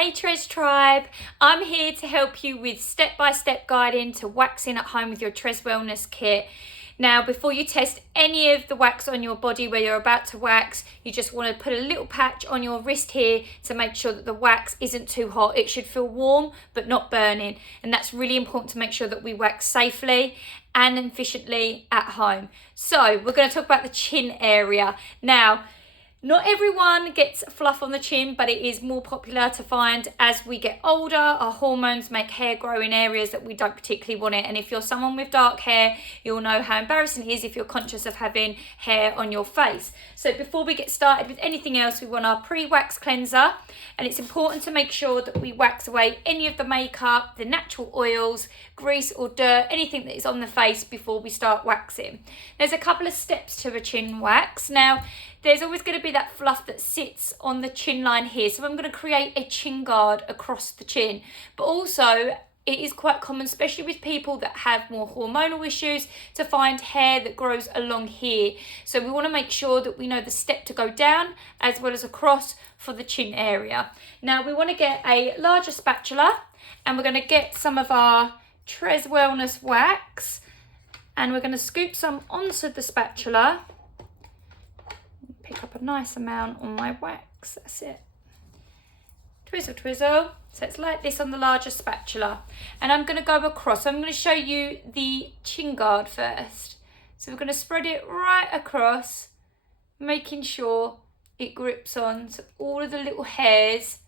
Hey Tres Tribe, I'm here to help you with step-by-step guiding to waxing at home with your Tres Wellness Kit. Now, before you test any of the wax on your body where you're about to wax, you just want to put a little patch on your wrist here to make sure that the wax isn't too hot. It should feel warm but not burning, and that's really important to make sure that we wax safely and efficiently at home. So we're going to talk about the chin area. Now, not everyone gets fluff on the chin, but it is more popular to find as we get older. Our hormones make hair grow in areas that we don't particularly want it. And if you're someone with dark hair, you'll know how embarrassing it is if you're conscious of having hair on your face. So before we get started with anything else, we want our pre-wax cleanser. And it's important to make sure that we wax away any of the makeup, the natural oils, grease or dirt, anything that is on the face before we start waxing. There's a couple of steps to a chin wax. Now, there's always going to be that fluff that sits on the chin line here. So I'm going to create a chin guard across the chin. But also, it is quite common, especially with people that have more hormonal issues, to find hair that grows along here. So we want to make sure that we know the step to go down as well as across for the chin area. Now we want to get a larger spatula and we're going to get some of our Tres Wellness wax and we're going to scoop some onto the spatula. Pick up a nice amount on my wax, that's it. Twizzle, twizzle. So it's like this on the larger spatula. And I'm going to go across. So I'm going to show you the chin guard first. So we're going to spread it right across, making sure it grips on to all of the little hairs.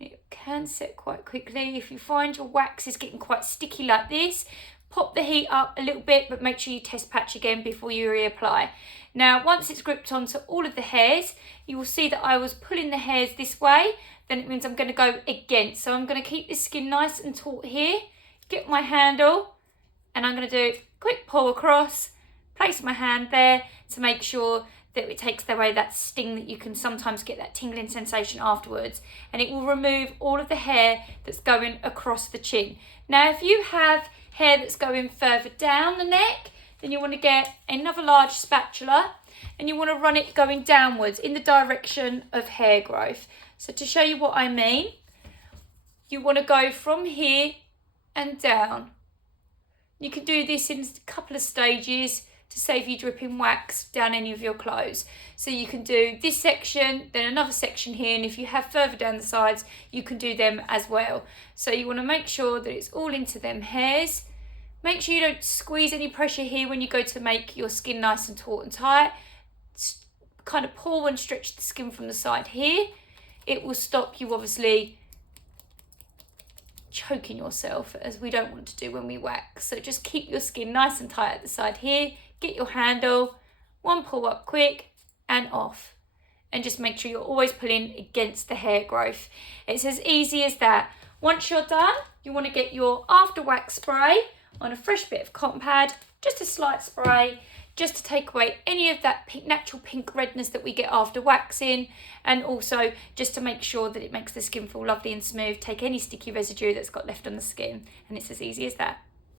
It can set quite quickly. If you find your wax is getting quite sticky like this, pop the heat up a little bit, but make sure you test patch again before you reapply. Now, once it's gripped onto all of the hairs, you will see that I was pulling the hairs this way. Then it means I'm going to go against. So I'm going to keep this skin nice and taut here, get my handle, and I'm going to do a quick pull across, place my hand there to make sure that it takes away that sting that you can sometimes get, that tingling sensation afterwards. And it will remove all of the hair that's going across the chin. Now, if you have hair that's going further down the neck, then you want to get another large spatula and you want to run it going downwards in the direction of hair growth. So to show you what I mean, you want to go from here and down. You can do this in a couple of stages to save you dripping wax down any of your clothes. So you can do this section, then another section here, and if you have further down the sides, you can do them as well. So you want to make sure that it's all into them hairs. Make sure you don't squeeze any pressure here when you go to make your skin nice and taut and tight. Kind of pull and stretch the skin from the side here. It will stop you obviously choking yourself, as we don't want to do when we wax. So just keep your skin nice and tight at the side here. Get your handle, one pull up quick and off. And just make sure you're always pulling against the hair growth. It's as easy as that. Once you're done, you want to get your after wax spray on a fresh bit of cotton pad, just a slight spray, just to take away any of that natural pink redness that we get after waxing, and also just to make sure that it makes the skin feel lovely and smooth, take any sticky residue that's got left on the skin, and it's as easy as that.